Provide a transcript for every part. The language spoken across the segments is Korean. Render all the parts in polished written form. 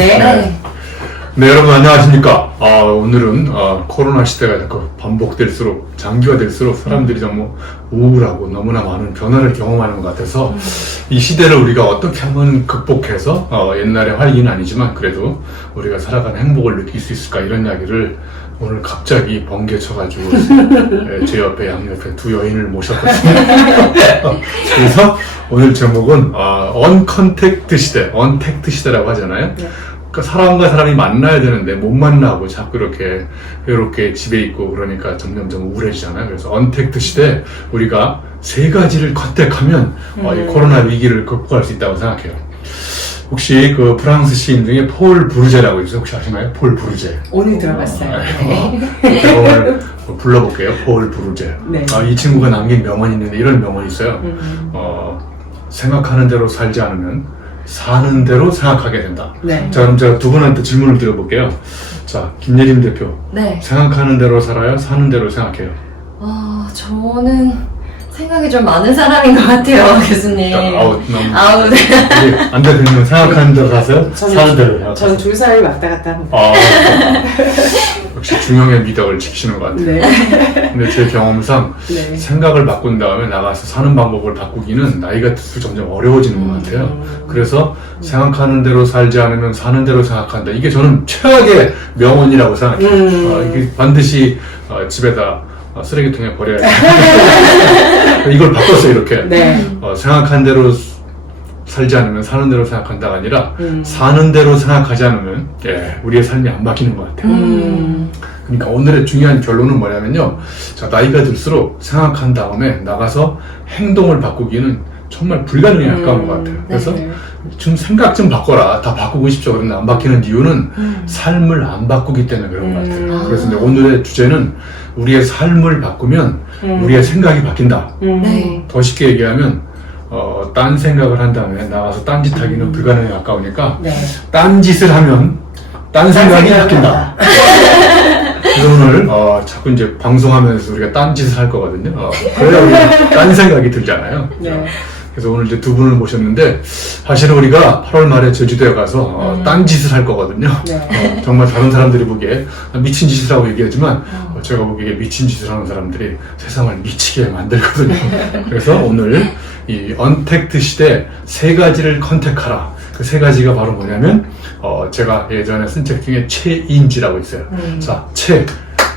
네. 네, 여러분 안녕하십니까. 오늘은 코로나 시대가 자꾸 반복될수록, 장기화 될수록 사람들이 너무 우울하고 너무나 많은 변화를 경험하는 것 같아서 이 시대를 우리가 어떻게 하면 극복해서 옛날의 활기는 아니지만 그래도 우리가 살아가는 행복을 느낄 수 있을까, 이런 이야기를 오늘 갑자기 번개 쳐가지고 제 옆에 양옆에 두 여인을 모셨거든요. 그래서 오늘 제목은 언컨택트 시대, 언택트 시대라고 하잖아요. 네. 그러니까 사람과 사람이 만나야 되는데 못 만나고 자꾸 이렇게 외롭게 집에 있고 그러니까 점점점 우울해지잖아요. 그래서 언택트 시대 우리가 세 가지를 컨택하면 이 코로나 위기를 극복할 수 있다고 생각해요. 혹시 그 프랑스 시인 중에 폴 브루제라고 있어요. 혹시 아시나요? 폴 브루제. 오늘 들어봤어요. 제가 오늘 불러볼게요. 폴 브루제. 네. 이 친구가 남긴 명언이 있는데 이런 명언이 있어요. 생각하는 대로 살지 않으면 사는 대로 생각하게 된다. 네. 자, 그럼 제가 두 분한테 질문을 드려볼게요. 자, 김예림 대표. 네. 생각하는 대로 살아요? 사는 대로 생각해요? 저는 생각이 좀 많은 사람인 것 같아요, 교수님. 아우, 네. 우리 안 대표님은 생각하는 대로 사세요? 사는 대로 생각하세요? 저는 둘 사이 왔다 갔다 합니다. 역시 중형의 미덕을 지키시는 것 같아요. 네. 근데 제 경험상 네. 생각을 바꾼 다음에 나가서 사는 방법을 바꾸기는 나이가 들수록 점점 어려워지는 것 같아요. 그래서 생각하는 대로 살지 않으면 사는 대로 생각한다. 이게 저는 최악의 명언이라고 생각해요. 이게 반드시 집에다 쓰레기통에 버려야 돼. 이걸 바꿨어요, 이렇게. 네. 생각한 대로 살지 않으면 사는 대로 생각한다가 아니라 사는 대로 생각하지 않으면 우리의 삶이 안 바뀌는 것 같아요. 그러니까 오늘의 중요한 결론은 뭐냐면요. 자, 나이가 들수록 생각한 다음에 나가서 행동을 바꾸기는 정말 불가능에 가까운 것 같아요. 그래서 좀 생각 좀 바꿔라. 다 바꾸고 싶죠. 그런데 안 바뀌는 이유는 삶을 안 바꾸기 때문에 그런 것 같아요. 그래서 이제 오늘의 주제는 우리의 삶을 바꾸면 우리의 생각이 바뀐다. 네. 더 쉽게 얘기하면 딴 생각을 한 다음에 나가서 딴짓 하기는 불가능에 가까우니까 네. 딴 짓을 하면 딴 생각이 바뀐다. 그래서 오늘 자꾸 이제 방송하면서 우리가 딴 짓을 할 거거든요. 그래야 우리가 딴 생각이 들잖아요. 네. 그래서 오늘 이제 두 분을 모셨는데 사실은 우리가 8월 말에 제주도에 가서 딴 짓을 할 거거든요. 네. 정말 다른 사람들이 보기에 미친 짓이라고 얘기하지만 제가 보기에 미친 짓을 하는 사람들이 세상을 미치게 만들거든요. 그래서 오늘 이 언택트 시대 세 가지를 컨택하라. 그 세 가지가 바로 뭐냐면 제가 예전에 쓴 책 중에 체인지라고 있어요. 자, 체,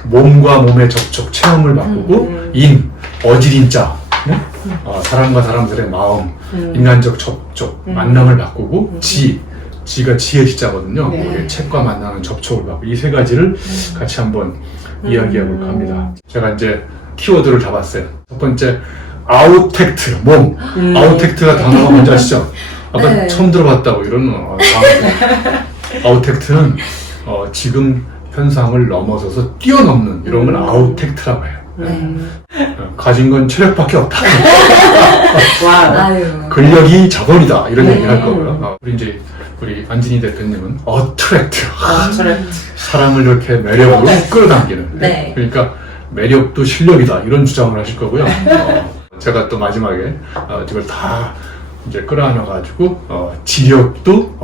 몸과 몸의 접촉, 체험을 바꾸고 인, 어지린자, 사람과 사람들의 마음, 인간적 접촉, 만남을 바꾸고 지가 지혜 지자거든요. 네. 책과 만나는 접촉을 바꾸고 이 세 가지를 같이 한번 이야기해 볼까 합니다. 제가 이제 키워드를 잡았어요. 첫 번째, 아우텍트, 몸. 아우텍트가 단어가 뭔지 아시죠? 아까 네. 처음 들어봤다고 이러는 아우텍트는 지금 현상을 넘어서서 뛰어넘는 이런 걸 아우텍트라고 해요. 네. 가진 건 체력밖에 없다. 와. 아유. 근력이 자본이다. 이런 얘기를 할 거고요. 우리 안진희 대표님은 어트랙트. 사람을 이렇게 매력으로 끌어당기는. 네. 그러니까 매력도 실력이다. 이런 주장을 하실 거고요. 제가 또 마지막에 이걸 다 이제 끌어안아가지고 지력도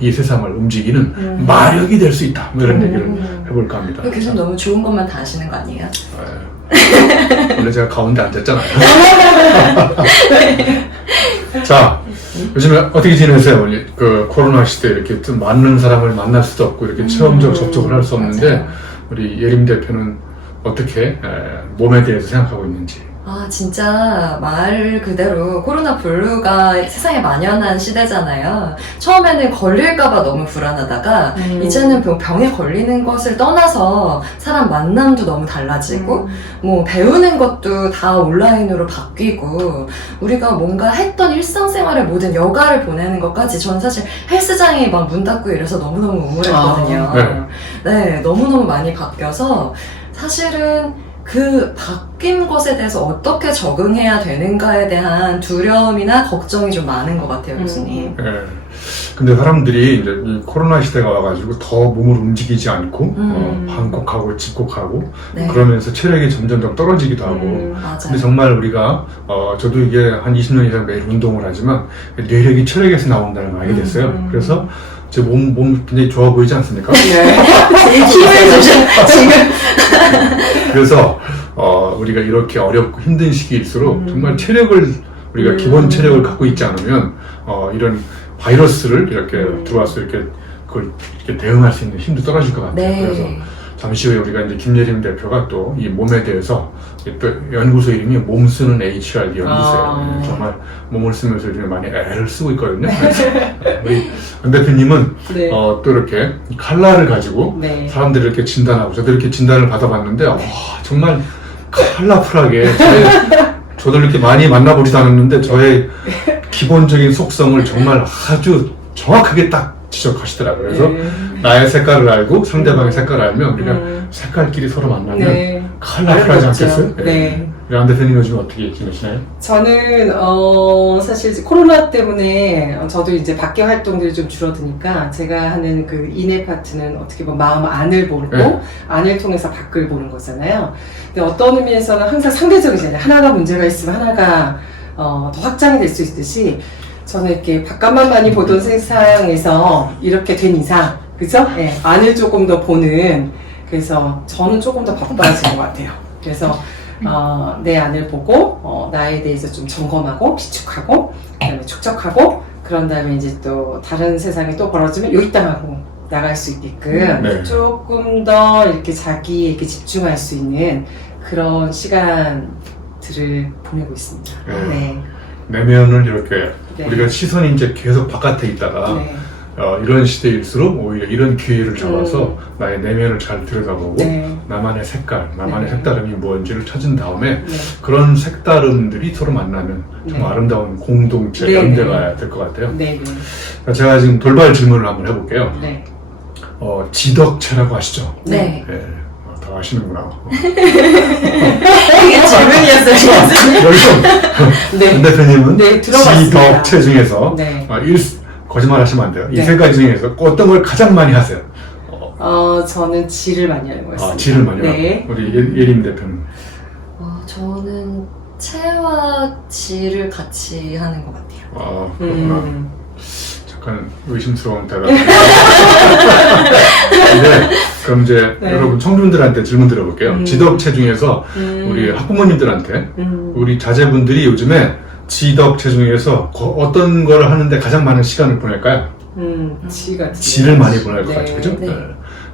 이 세상을 움직이는 마력이 될 수 있다. 뭐 이런 얘기를 해볼까 합니다. 교수님 너무 좋은 것만 다 아시는 거 아니에요? 원래 제가 가운데 앉았잖아요. 자, 요즘에 어떻게 지내세요? 그 코로나 시대 이렇게 좀 많은 사람을 만날 수도 없고 이렇게 체험적 접촉을 할 수 없는데 맞아요. 우리 예림 대표는 어떻게 몸에 대해서 생각하고 있는지. 진짜 말 그대로 코로나 블루가 세상에 만연한 시대잖아요. 처음에는 걸릴까봐 너무 불안하다가 이제는 병에 걸리는 것을 떠나서 사람 만남도 너무 달라지고 뭐 배우는 것도 다 온라인으로 바뀌고 우리가 뭔가 했던 일상생활의 모든 여가를 보내는 것까지 저는 사실 헬스장이 막 문 닫고 이래서 너무너무 우울했거든요. 네, 너무너무 많이 바뀌어서 사실은 그 바뀐 것에 대해서 어떻게 적응해야 되는가에 대한 두려움이나 걱정이 좀 많은 것 같아요, 교수님. 근데 사람들이 이제 이 코로나 시대가 와가지고 더 몸을 움직이지 않고 방콕하고 집콕하고 네. 그러면서 체력이 점점 떨어지기도 하고 맞아요. 근데 정말 우리가 저도 이게 한 20년 이상 매일 운동을 하지만 뇌력이 체력에서 나온다는 걸 알게 됐어요. 그래서 제 몸 굉장히 좋아 보이지 않습니까? 네. 힘을 주셔 지금. 그래서 우리가 이렇게 어렵고 힘든 시기일수록 정말 체력을 우리가 기본 체력을 갖고 있지 않으면 이런 바이러스를 이렇게 들어와서 이렇게 그걸 이렇게 대응할 수 있는 힘도 떨어질 것 같아요. 네. 그래서 잠시 후에 우리가 이제 김예림 대표가 또 이 몸에 대해서 또 연구소 이름이 몸 쓰는 HRD 연구소예요. 정말 몸을 쓰면서 요즘에 많이 애를 쓰고 있거든요. 그래서 우리 안 대표님은 네. 또 이렇게 칼라를 가지고 네. 사람들이 이렇게 진단하고 저도 이렇게 진단을 받아봤는데 와, 정말 컬러풀하게 저도 이렇게 많이 만나보지도 않았는데 저의 기본적인 속성을 정말 아주 정확하게 딱 지적하시더라고요. 그래서 나의 색깔을 알고 상대방의 색깔을 알면 우리가 색깔끼리 서로 만나면 네. 컬러풀하지 않겠어요? 네. 안 대표님 요즘 어떻게 지내시나요? 저는 사실 이제 코로나 때문에 저도 이제 밖에 활동들이 좀 줄어드니까 제가 하는 그 인내 파트는 어떻게 보면 마음 안을 보고 네. 안을 통해서 밖을 보는 거잖아요. 근데 어떤 의미에서는 항상 상대적이잖아요. 하나가 문제가 있으면 하나가 더 확장이 될 수 있듯이 저는 이렇게 바깥만 많이 보던 세상에서 이렇게 된 이상, 그죠? 예, 안을 조금 더 보는, 그래서 저는 조금 더 바빠진 것 같아요. 그래서 내 안을 보고 나에 대해서 좀 점검하고 비축하고 그다음에 축적하고 그런 다음에 이제 또 다른 세상에 또 벌어지면 요 땅하고 나갈 수 있게끔 네. 조금 더 이렇게 자기에게 집중할 수 있는 그런 시간들을 보내고 있습니다. 네. 내면을 이렇게 네. 우리가 시선이 이제 계속 바깥에 있다가 네. 이런 시대일수록 오히려 이런 기회를 잡아서 나의 내면을 잘 들여다보고 네. 나만의 색깔, 나만의 네. 색다름이 뭔지를 찾은 다음에 네. 그런 색다름들이 서로 만나면 정말 네. 아름다운 공동체, 네. 연대가 될 것 같아요. 네. 제가 지금 돌발 질문을 한번 해볼게요. 네. 지덕체라고 아시죠? 네. 네. 다 아시는구나. 이게 질문이었어요. 여기서 네. 안 대표님은 네, 들어봤습니다. 지덕체 중에서 네. 거짓말 하시면 안 돼요. 이 네. 세 가지 중에서 어떤 걸 가장 많이 하세요? 저는 지를 많이 하는 거였습니다. 지를 많이 네. 하고 우리 예림 대표는 저는 체와 지를 같이 하는 것 같아요. 그렇구나. 잠깐 의심스러운 대답. 네. 그럼 이제 네. 여러분 청중들한테 질문 드려볼게요. 지덕체 중에서 우리 학부모님들한테 우리 자제분들이 요즘에 지덕체 중에서 어떤 걸 하는데 가장 많은 시간을 보낼까요? 지가 지를 많이 보낼 것 네. 같아요. 그죠? 네.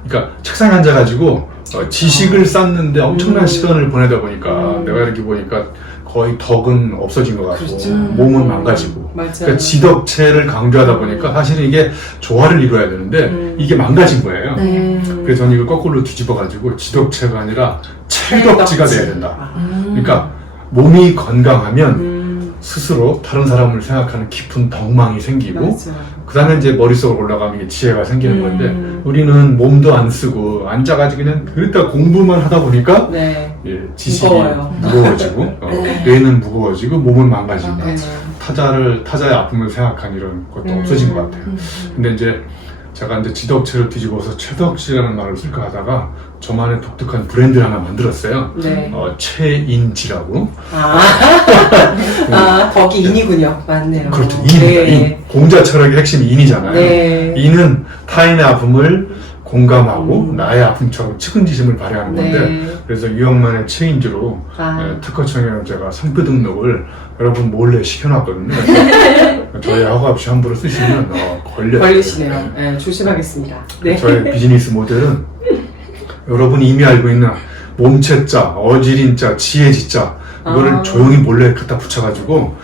그러니까 책상에 앉아가지고 지식을 쌓는데 엄청난 시간을 보내다 보니까 내가 이렇게 보니까 거의 덕은 없어진 것 같고 그렇죠. 몸은 망가지고 맞아요. 그러니까 지덕체를 강조하다 보니까 사실은 이게 조화를 이루어야 되는데 이게 망가진 거예요. 네. 그래서 저는 이걸 거꾸로 뒤집어가지고 지덕체가 아니라 체덕지가 돼야 된다. 그러니까 몸이 건강하면 스스로 다른 사람을 생각하는 깊은 덕망이 생기고 맞아. 그 다음에 이제 머릿속으로 올라가면 이게 지혜가 생기는 건데 우리는 몸도 안 쓰고 앉아가지고 그냥 그랬다 공부만 하다 보니까 네. 지식이 무거워요. 무거워지고 네. 뇌는 무거워지고 몸은 망가지고 네. 타자의 아픔을 생각한 이런 것도 없어진 것 같아요. 근데 이제 제가 이제 지덕체를 뒤집어서 최덕지라는 말을 쓸까 하다가 저만의 독특한 브랜드 하나 만들었어요. 네. 최인지라고. 덕이 인이군요. 맞네요. 그렇죠. 인입니다. 네. 인. 공자 철학의 핵심이 인이잖아요. 네. 인은 타인의 아픔을 공감하고 나의 아픔처럼 측은지심을 발휘하는 건데 네. 그래서 유영만의 최인지로 특허청에 제가 상표 등록을 여러분 몰래 시켜놨거든요. 저희 허가 없이 함부로 쓰시면 걸리시네요. 네, 조심하겠습니다. 네. 저의 비즈니스 모델은 여러분이 이미 알고 있는 몸체자, 어지린자, 지혜지자 이거를 조용히 몰래 갖다 붙여가지고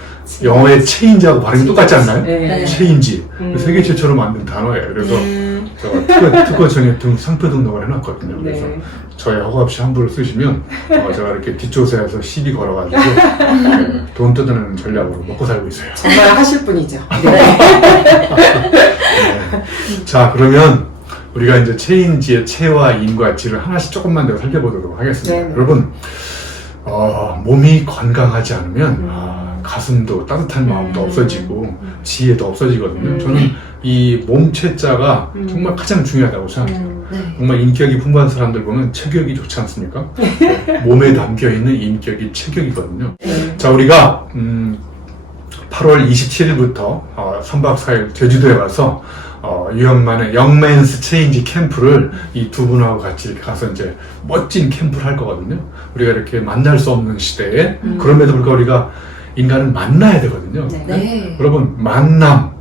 영어의 체인지하고 발음이 똑같지 않나요? 네. 체인지. 세계 최초로 만든 단어예요. 그래서 제가 특허청에 상표 등록을 해놨거든요. 그래서 네. 저희 허가 없이 함부로 쓰시면 제가 이렇게 뒷조사에서 시비 걸어가지고 돈 뜯어내는 전략으로 먹고 살고 있어요. 정말 하실 분이죠. 네. 네. 자, 그러면 우리가 이제 체인지의 체와 인과 지를 하나씩 조금만 더 살펴보도록 하겠습니다. 네. 여러분, 몸이 건강하지 않으면 가슴도 따뜻한 마음도 없어지고 지혜도 없어지거든요. 저는 이 몸체자가 정말 가장 중요하다고 생각해요. 네. 정말 인격이 풍부한 사람들 보면 체격이 좋지 않습니까? 몸에 담겨있는 인격이 체격이거든요. 네. 자, 우리가 8월 27일부터 3박 4일 제주도에 가서 유형만의 영맨스 체인지 캠프를 이 두 분하고 같이 이렇게 가서 이제 멋진 캠프를 할 거거든요. 우리가 이렇게 만날 수 없는 시대에 그럼에도 불구하고 우리가 인간은 만나야 되거든요. 네. 여러분 만남이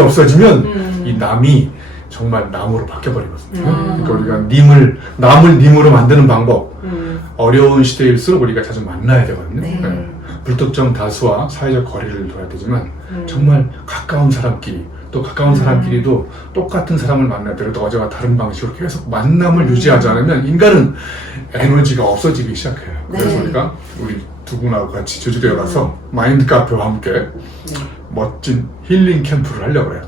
없어지면 이 남이 정말 나무로 바뀌어버리거든요. 그러니까 우리가 남을 님으로 만드는 방법, 어려운 시대일수록 우리가 자주 만나야 되거든요. 네. 불특정 다수와 사회적 거리를 둬야 되지만 정말 가까운 사람끼리, 또 가까운 사람끼리도 똑같은 사람을 만나더라도 어제와 다른 방식으로 계속 만남을 유지하지 않으면 인간은 에너지가 없어지기 시작해요. 네. 그래서 우리 두 분하고 같이 제주도에 가서 마인드 카페와 함께 멋진 힐링 캠프를 하려고 해요.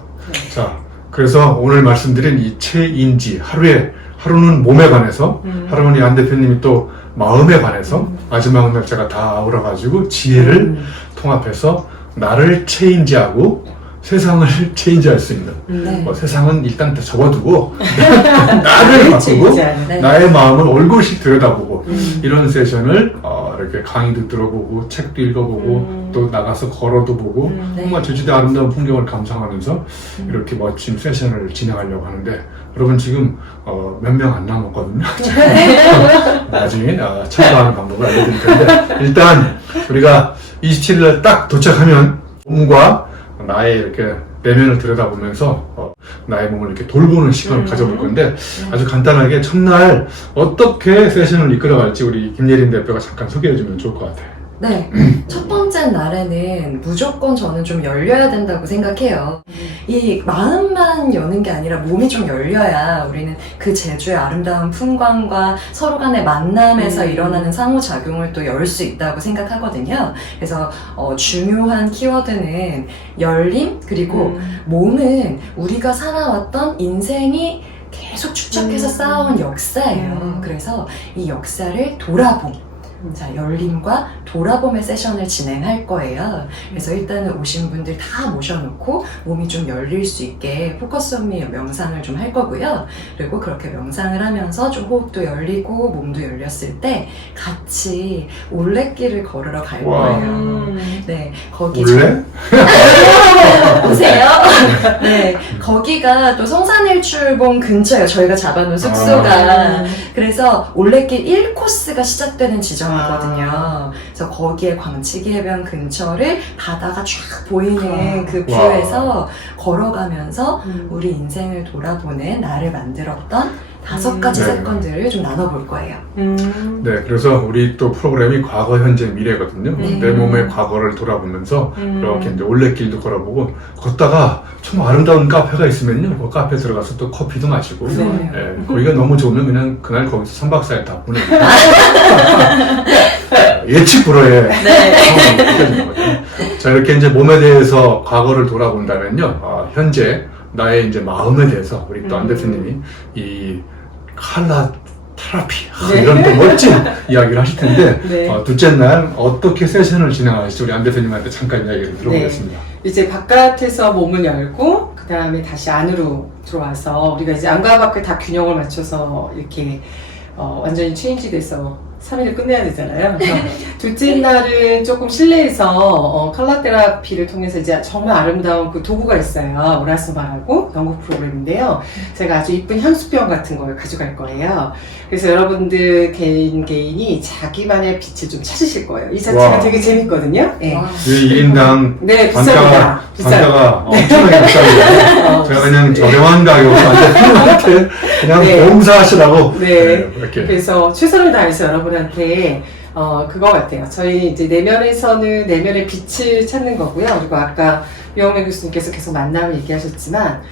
자, 그래서 오늘 말씀드린 이 체인지, 하루는 몸에 관해서, 하루는 이 안 대표님이 또 마음에 관해서, 마지막 날 제가 다 아우러가지고 지혜를 통합해서 나를 체인지하고 세상을 체인지할 수 있는, 네. 세상은 일단 다 접어두고 나를 바꾸고 네. 나의 마음을 얼굴씩 들여다보고 이런 세션을 이렇게 강의도 들어보고 책도 읽어보고 또 나가서 걸어도 보고 정말 제주도 아름다운 풍경을 감상하면서 이렇게 멋진 세션을 진행하려고 하는데 여러분 지금 몇 명 안 남았거든요. 나중에 참가하는 방법을 알려드릴 텐데 일단 우리가 27일날 딱 도착하면 몸과 나의 이렇게 내면을 들여다보면서 나의 몸을 이렇게 돌보는 시간을 가져볼 건데 아주 간단하게 첫날 어떻게 세션을 이끌어갈지 우리 김예린 대표가 잠깐 소개해주면 좋을 것 같아요. 네. 첫 번째 날에는 무조건 저는 좀 열려야 된다고 생각해요. 이 마음만 여는 게 아니라 몸이 좀 열려야 우리는 그 제주의 아름다운 풍광과 서로 간의 만남에서 일어나는 상호작용을 또 열 수 있다고 생각하거든요. 그래서 중요한 키워드는 열림, 그리고 몸은 우리가 살아왔던 인생이 계속 축적해서 쌓아온 역사예요. 그래서 이 역사를 돌아봄. 자, 열림과 돌아봄의 세션을 진행할 거예요. 그래서 일단은 오신 분들 다 모셔놓고 몸이 좀 열릴 수 있게 포커스 온 미 명상을 좀 할 거고요. 그리고 그렇게 명상을 하면서 좀 호흡도 열리고 몸도 열렸을 때 같이 올레길을 걸으러 갈 거예요. 네, 거기 올레? 오세요. 네, 거기가 또 성산일출봉 근처예요. 저희가 잡아놓은 숙소가. 그래서 올레길 1코스가 시작되는 지점이거든요. 그래서 거기에 광치기 해변 근처를 바다가 쫙 보이는 그 뷰에서 걸어가면서 우리 인생을 돌아보는 나를 만들었던 5가지 네. 사건들을 좀 나눠볼 거예요. 네, 그래서 우리 또 프로그램이 과거, 현재, 미래거든요. 내 몸의 과거를 돌아보면서 이렇게 이제 올레길도 걸어보고 걷다가 정 아름다운 카페가 있으면요, 그 카페 들어가서 또 커피도 마시고 거기가 너무 좋으면 그냥 그날 거기서 3박 4일 다 보내고 예측 불허의 상황이 거든요. 자, 이렇게 이제 몸에 대해서 과거를 돌아본다면요, 현재 나의 이제 마음에 대해서 우리 또 안 대표님이 이 칼라 테라피 이런 또 멋진 이야기를 하실 텐데 둘째 날 어떻게 세션을 진행하실지 우리 안 대표님한테 잠깐 이야기를 들어보겠습니다. 이제 바깥에서 몸을 열고 그 다음에 다시 안으로 들어와서 우리가 이제 안과 밖을 다 균형을 맞춰서 이렇게 완전히 체인지 돼서 3일을 끝내야 되잖아요. 그래서 둘째 날은 조금 실내에서 컬러 테라피를 통해서 이제 정말 아름다운 그 도구가 있어요. 오라스마라고 영국 프로그램인데요. 제가 아주 이쁜 향수병 같은 걸 가져갈 거예요. 그래서 여러분들 개인이 자기만의 빛을 좀 찾으실 거예요. 이 자체가 와. 되게 재밌거든요. 네. 1인당 네, 단가가 비싸요. 엄청나게 비싸요. 제가 그냥 저렴한 가격으로 안 대표님한테 그냥 봉사하시라고 이렇게. 그래서 최선을 다해서 여러분한테 그거 같아요. 저희 이제 내면에서는 내면의 빛을 찾는 거고요. 그리고 아까 유영래 교수님께서 계속 만남을 얘기하셨지만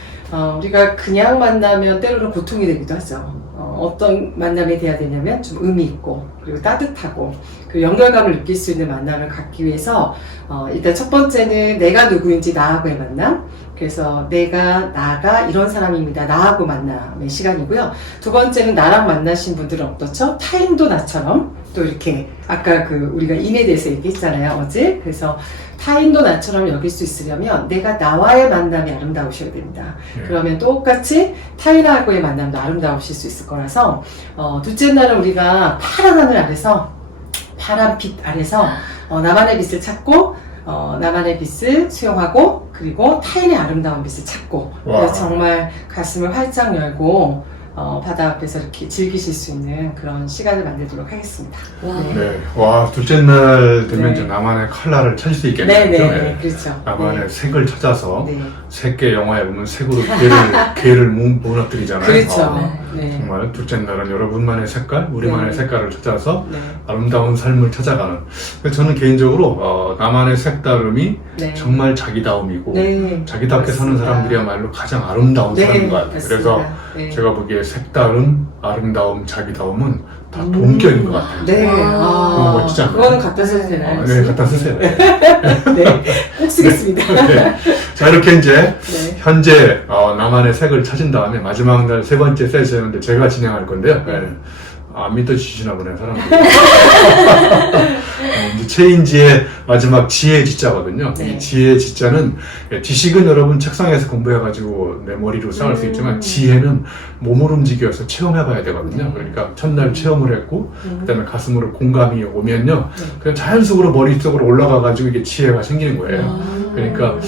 우리가 그냥 만나면 때로는 고통이 되기도 하죠. 어떤 만남이 돼야 되냐면 좀 의미 있고 그리고 따뜻하고 그리고 연결감을 느낄 수 있는 만남을 갖기 위해서 일단 첫 번째는 내가 누구인지 나하고의 만남. 그래서 나가 이런 사람입니다. 나하고 만남의 시간이고요. 두 번째는 나랑 만나신 분들은 어떻죠? 타인도 나처럼 또 이렇게 아까 우리가 인에 대해서 얘기했잖아요. 어제. 그래서 타인도 나처럼 여길 수 있으려면 내가 나와의 만남이 아름다우셔야 됩니다. 그러면 똑같이 타인하고의 만남도 아름다우실 수 있을 거라서 둘째 날은 우리가 파란 하늘 아래서 파란 빛 아래서 나만의 빛을 찾고 나만의 빛을 수용하고 그리고 타인의 아름다운 빛을 찾고 와. 그래서 정말 가슴을 활짝 열고 바다 앞에서 이렇게 즐기실 수 있는 그런 시간을 만들도록 하겠습니다. 와. 네. 네. 와, 둘째 날 되면 네. 이제 나만의 컬러를 찾을 수 있겠네요. 네네, 그죠? 그렇죠. 나만의 색을 찾아서 네. 색계 영화에 보면 색으로 괴를 무너뜨리잖아요. 그렇죠. 네. 정말 둘째 날은 여러분만의 색깔, 우리만의 네. 색깔을 찾아서 네. 아름다운 삶을 찾아가는. 그래서 저는 개인적으로 나만의 색다름이 네. 정말 자기다움이고 네. 자기답게 사는 맞습니다. 사람들이야말로 가장 아름다운 네, 사람인 것 같아요. 맞습니다. 그래서 네. 제가 보기에 색다름, 아름다움, 자기다움은 다 동격인 것 같아요. 네. 너무 멋지지 않나요? 그거는 갖다 써도 되나요? 네, 갖다 쓰세요. 네. 네. 꼭 쓰겠습니다. 네. 자, 이렇게 이제 네. 현재 나만의 색을 찾은 다음에 마지막 날 세 번째 세션인데 제가 진행할 건데요. 네. 안 믿어주시나 보네요, 사람들이. 이제 체인지의 마지막 지혜 지자거든요. 네. 이 지혜 지자는 지식은 여러분 책상에서 공부해가지고 내 머리로 쌓을 수 있지만 지혜는 몸을 움직여서 체험해봐야 되거든요. 그러니까 첫날 체험을 했고 그다음에 가슴으로 공감이 오면요, 그냥 자연적으로 머릿속으로 올라가가지고 이게 지혜가 생기는 거예요. 그러니까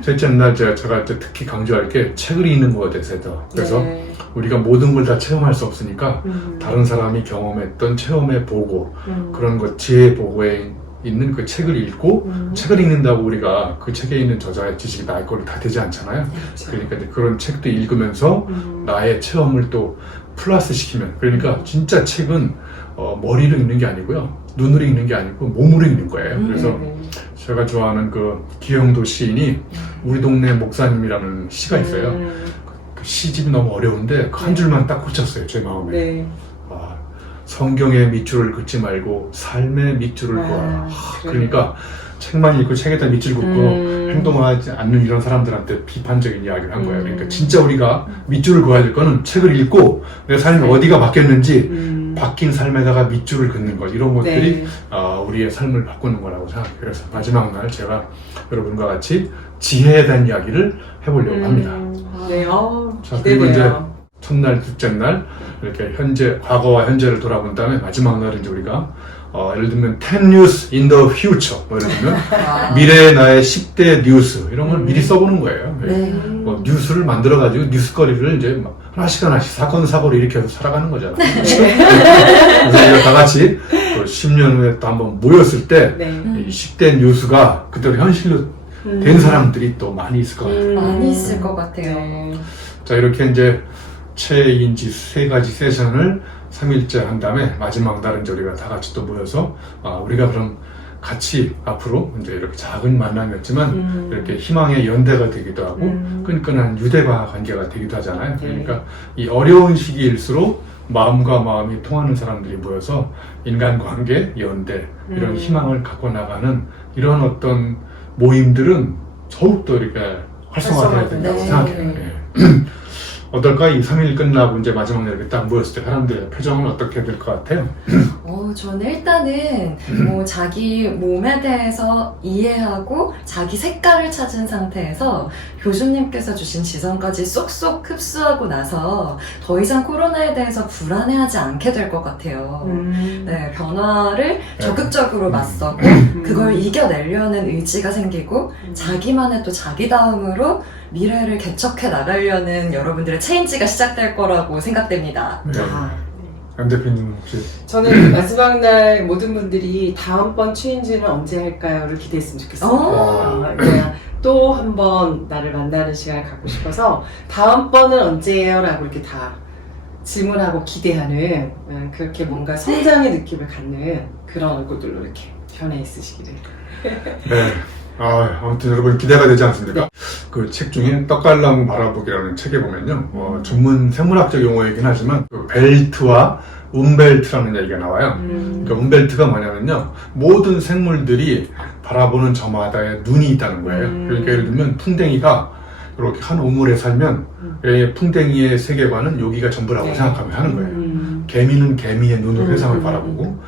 셋째 날 제가 이제 특히 강조할 게 책을 읽는 거에 대해서 그래서 네. 우리가 모든 걸 다 체험할 수 없으니까 다른 사람이 경험했던 체험의 보고 그런 것 지혜 보고에 있는 그 책을 읽고 책을 읽는다고 우리가 그 책에 있는 저자의 지식이 나의 걸로 다 되지 않잖아요. 그러니까 이제 그런 책도 읽으면서 나의 체험을 또 플러스 시키면 그러니까 진짜 책은 머리로 읽는 게 아니고요, 눈으로 읽는 게 아니고 몸으로 읽는 거예요. 그래서 제가 좋아하는 그 기영도 시인이 우리 동네 목사님이라는 시가 있어요. 그 시집이 너무 어려운데 그 한 줄만 딱 꽂혔어요, 제 마음에. 네. 아, 성경의 밑줄을 긋지 말고 삶의 밑줄을 그어라. 그러니까 책만 읽고 책에다 밑줄 긋고 행동하지 않는 이런 사람들한테 비판적인 이야기를 한 거예요. 그러니까 진짜 우리가 밑줄을 그어야 될 거는 책을 읽고 내 삶이 어디가 바뀌었는지 바뀐 삶에다가 밑줄을 긋는 것, 이런 것들이 네. 우리의 삶을 바꾸는 거라고 생각해요. 그래서 마지막 날 제가 여러분과 같이 지혜에 대한 이야기를 해보려고 합니다. 네. 자, 그리고 이제 기대돼요. 첫날, 둘째 날 이렇게 과거와 현재를 돌아본 다음에 마지막 날은 이제 우리가 예를 들면 10 news in the future, 예를 들면 미래의 나의 10대 뉴스 이런 걸 미리 써보는 거예요. 네. 뉴스를 만들어가지고 뉴스거리를 이제 막 하나씩 사건 사고를 일으켜서 살아가는 거잖아요. 그래서 우리가 다 같이 또 10년 후에 또 한번 모였을 때 이 10대 뉴스가 그때로 현실로 된 사람들이 또 많이 있을 것 같아요. 많이 있을 것 같아요. 네. 자, 이렇게 이제 체인지 세 가지 세션을 3일째 한 다음에 마지막 날은 이제 우리가 다 같이 또 모여서 우리가 그럼 같이 앞으로 이제 이렇게 작은 만남이었지만 이렇게 희망의 연대가 되기도 하고 끈끈한 유대가 관계가 되기도 하잖아요. 그러니까 이 어려운 시기일수록 마음과 마음이 통하는 사람들이 모여서 인간관계, 연대 이런 희망을 갖고 나가는 이런 어떤 모임들은 더욱더 이렇게 활성화돼야 된다고 네. 생각해요. 예. 어떨까? 이 3일 끝나고 이제 마지막 날 이렇게 딱 모였을 때 사람들의 표정은 어떻게 될 것 같아요? 저는 일단은 자기 몸에 대해서 이해하고 자기 색깔을 찾은 상태에서 교수님께서 주신 지성까지 쏙쏙 흡수하고 나서 더 이상 코로나에 대해서 불안해하지 않게 될 것 같아요. 네, 변화를 적극적으로 맞서고 그걸 이겨내려는 의지가 생기고 자기만의 또 자기다움으로 미래를 개척해 나가려는 여러분들의 체인지가 시작될 거라고 생각됩니다. 네. 안 대표님 혹시 저는 마지막 날 모든 분들이 다음번 체인지는 언제 할까요?를 기대했으면 좋겠어요. 그냥 또 한 번 나를 만나는 시간을 갖고 싶어서 다음번은 언제예요? 라고 이렇게 다 질문하고 기대하는 그렇게 뭔가 성장의 느낌을 갖는 그런 얼굴들로 이렇게 변해 있으시기를. 네. 아무튼 여러분 기대가 되지 않습니까? 그 책 중에 떡갈나무 바라보기라는 책에 보면요, 전문 생물학적 용어이긴 하지만 그 벨트와 움벨트라는 얘기가 나와요. 그러니까 움벨트가 뭐냐면요, 모든 생물들이 바라보는 저마다의 눈이 있다는 거예요. 그러니까 예를 들면 풍뎅이가 이렇게 한 우물에 살면 풍뎅이의 세계관은 여기가 전부라고 생각하면 하는 거예요. 개미는 개미의 눈으로 세상을 바라보고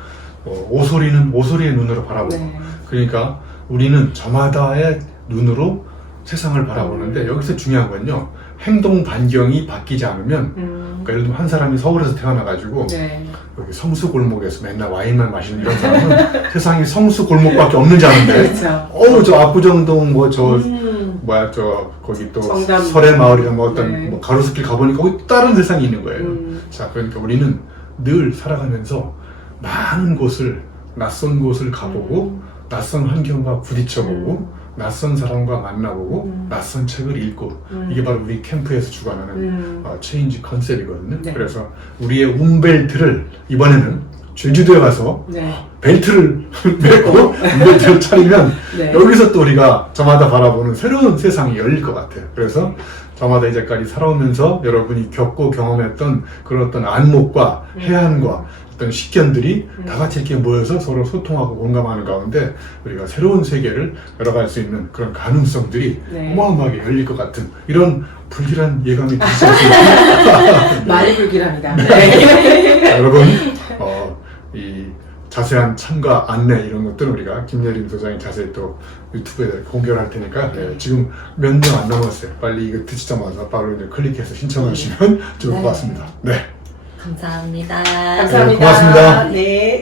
오소리는 오소리의 눈으로 바라보고 그러니까 우리는 저마다의 눈으로 세상을 바라보는데 여기서 중요한 건요. 행동 반경이 바뀌지 않으면 그러니까 예를 들면 한 사람이 서울에서 태어나가지고 네. 여기 성수 골목에서 맨날 와인만 마시는 이런 사람은 세상에 성수 골목밖에 없는 줄 아는데 그렇죠. 저 압구정동 뭐 저 음. 뭐야 저 거기 또 정담. 설해마을이나 뭐 어떤 네. 뭐 가로수길 가보니까 거기 또 다른 세상이 있는 거예요. 음. 자 그러니까 우리는 늘 살아가면서 많은 곳을 낯선 곳을 가보고 낯선 환경과 부딪혀보고 낯선 사람과 만나보고 낯선 책을 읽고 이게 바로 우리 캠프에서 주관하는 체인지 컨셉이거든요. 네. 그래서 우리의 움벨트를 이번에는 제주도에 가서 네. 벨트를 메고 움벨트를 차리면 네. 여기서 또 우리가 저마다 바라보는 새로운 세상이 열릴 것 같아요. 그래서 저마다 이제까지 살아오면서 여러분이 겪고 경험했던 그런 어떤 안목과 해안과 어떤 식견들이 다 같이 이렇게 모여서 서로 소통하고 공감하는 가운데 우리가 새로운 세계를 열어갈 수 있는 그런 가능성들이 네. 어마어마하게 열릴 것 같은 이런 불길한 예감이 들지 않습니까? 말이 불길합니다. 네. 자, 여러분 이 자세한 참가 안내 이런 것들은 우리가 김예림 소장이 자세히 또 유튜브에 공개를 할 테니까 지금 몇 명 안 남았어요. 빨리 이거 듣자마자 바로 이제 클릭해서 신청하시면 좋을 것 네. 같습니다. 네. 감사합니다. 감사합니다. 고맙습니다. 네.